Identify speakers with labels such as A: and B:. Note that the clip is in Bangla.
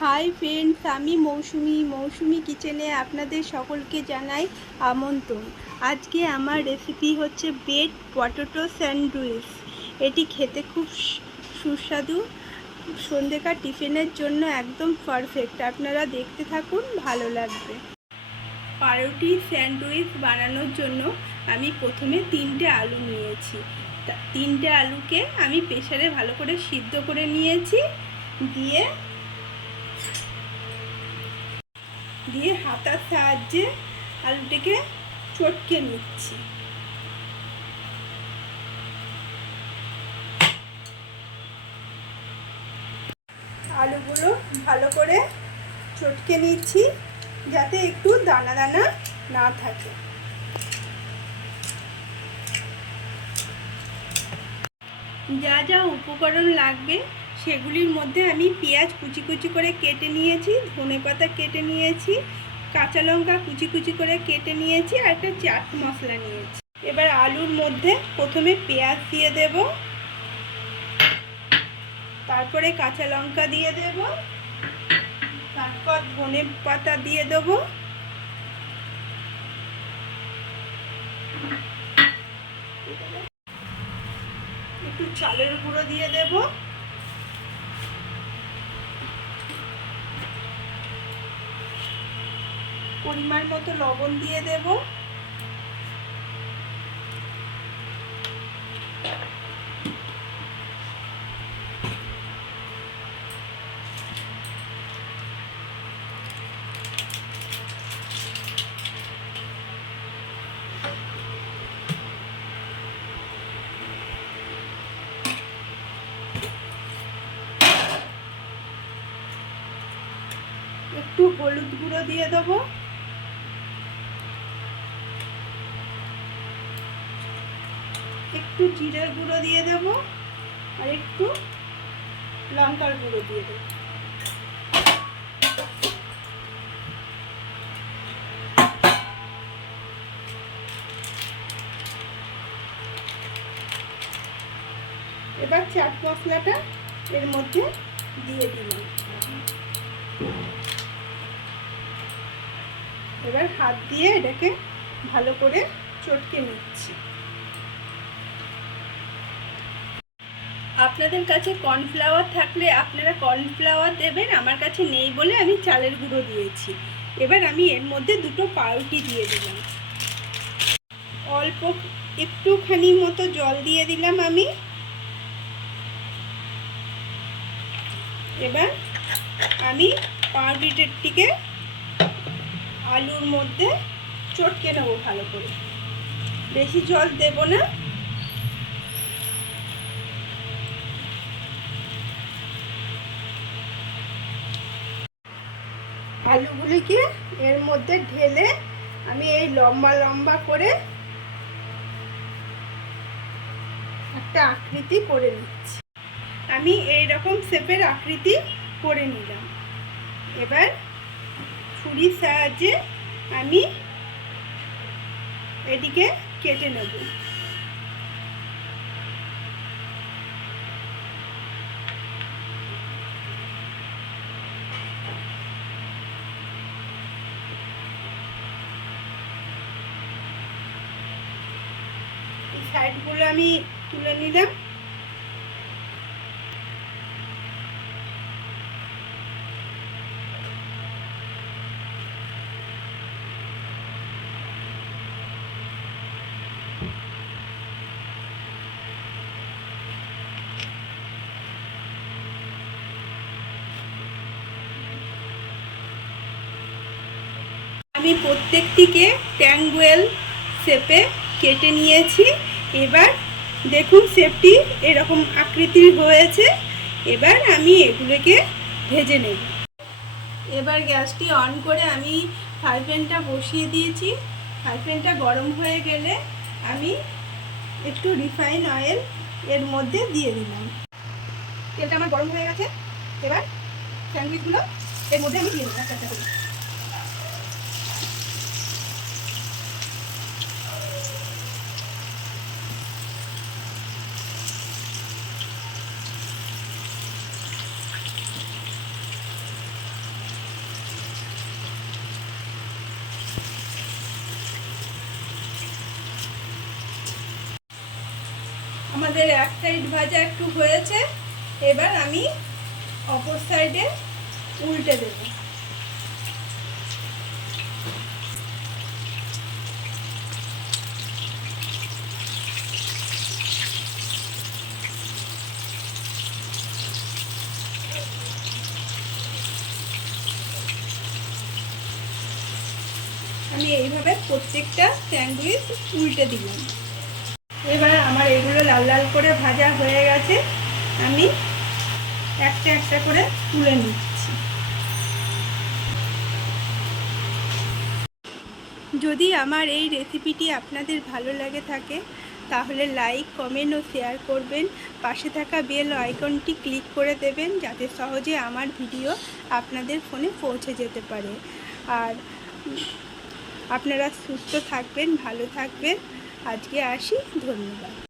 A: হাই ফ্রেন্ডস আমি মৌসুমি। মৌসুমি কিচেনে আপনাদের সকলকে জানাই আমন্ত্রণ। আজকে আমার রেসিপি হচ্ছে বেড পটেটো স্যান্ডউইচ এটি খেতে খুব সুস্বাদু। সন্ধ্যেকার টিফিনের জন্য একদম পারফেক্ট আপনারা দেখতে থাকুন, ভালো লাগবে। পাউরুটি স্যান্ডউইচ বানানোর জন্য আমি প্রথমে তিনটে আলু নিয়েছি। তিনটে আলুকে আমি প্রেসারে ভালো করে সিদ্ধ করে নিয়েছি। দিয়ে দিয়ে হাতার সাহায্যে আলুটিকে চটকে নিচ্ছি। আলুগুলো ভালো করে চটকে নিচ্ছি যাতে একটু দানা দানা না থাকে। যা যা উপকরণ লাগবে সেগুলির মধ্যে আমি পেঁয়াজ কুচি কুচি করে কেটে নিয়েছি, ধনে পাতা কেটে নিয়েছি, কাঁচা লঙ্কা কুচি কুচি করে কেটে নিয়েছি আর একটা চাট মশলা নিয়েছি। এবার আলুর মধ্যে প্রথমে পেঁয়াজ দিয়ে দেব, তারপরে কাঁচা লঙ্কা দিয়ে দেব, তারপর ধনে পাতা দিয়ে দেবো। একটু চালের গুঁড়ো দিয়ে দেব। পরিমাণ মতো লবণ দিয়ে দেব। একটু হলুদ গুঁড়ো দিয়ে দেবো। একটু জিরের গুঁড়ো দিয়ে দেব আর একটু লঙ্কার গুঁড়ো দিয়ে দেবো। এবার চাট মশলাটা এর মধ্যে দিয়ে দিলাম। এবার হাত দিয়ে এটাকে ভালো করে চটকে নিচ্ছি। আপনাদের কাছে কর্নফ্লাওয়ার থাকলে আপনারা কর্নফ্লাওয়ার দেবেন, আমার কাছে নেই বলে আমি চালের গুঁড়ো দিয়েছি। এবার আমি এর মধ্যে দুটো পাউরুটি দিয়ে দিলাম। অল্প একটুখানি মতো জল দিয়ে দিলাম আমি। এবার আমি পাউরুটিটিকে আলুর মধ্যে চটকে নেব ভালো করে। বেশি জল দেব না। আলুগুলিকে এর মধ্যে ঢেলে আমি এই লম্বা লম্বা করে একটা আকৃতি করে নিচ্ছি। আমি এই রকম শেপের আকৃতি করে নিলাম। এবার ছুরির সাহায্যে আমি এটিকে কেটে নেব। সাইডগুলো আমি তুলে নিলাম। আমি প্রত্যেকটিকে ট্যাঙ্গুয়েল শেপে কেটে নিয়েছি। এবার দেখুন শেপটি এরকম আকৃতির হয়েছে। এবার আমি এগুলোকে ভেজে নেব। এবার গ্যাসটি অন করে আমি ফ্রাই প্যানটা বসিয়ে দিয়েছি। ফ্রাই প্যানটা গরম হয়ে গেলে আমি একটু রিফাইন অয়েল এর মধ্যে দিয়ে দিলাম। তেলটা আমার গরম হয়ে গেছে। এবার স্যান্ডউইচগুলো এর মধ্যে আমি দিয়ে দিলাম একটা করে। আমাদের এক সাইড ভাজা একটু হয়েছে, এবার আমি অপর সাইডে উল্টে দেবো। আমি এইভাবে প্রত্যেকটা স্যান্ডউইচ উল্টে দিলাম। এবার আমার এগুলো লাল লাল করে ভাজা হয়ে গেছে, আমি একটা একটা করে তুলে নিচ্ছি। যদি আমার এই রেসিপিটি আপনাদের ভালো লাগে থাকে, তাহলে লাইক, কমেন্ট ও শেয়ার করবেন। পাশে থাকা বেল আইকনটি ক্লিক করে দেবেন, যাতে সহজে আমার ভিডিও আপনাদের ফোনে পৌঁছে যেতে পারে। আর আপনারা সুস্থ থাকবেন, ভালো থাকবেন। আজকে আসি ধন্যবাদ।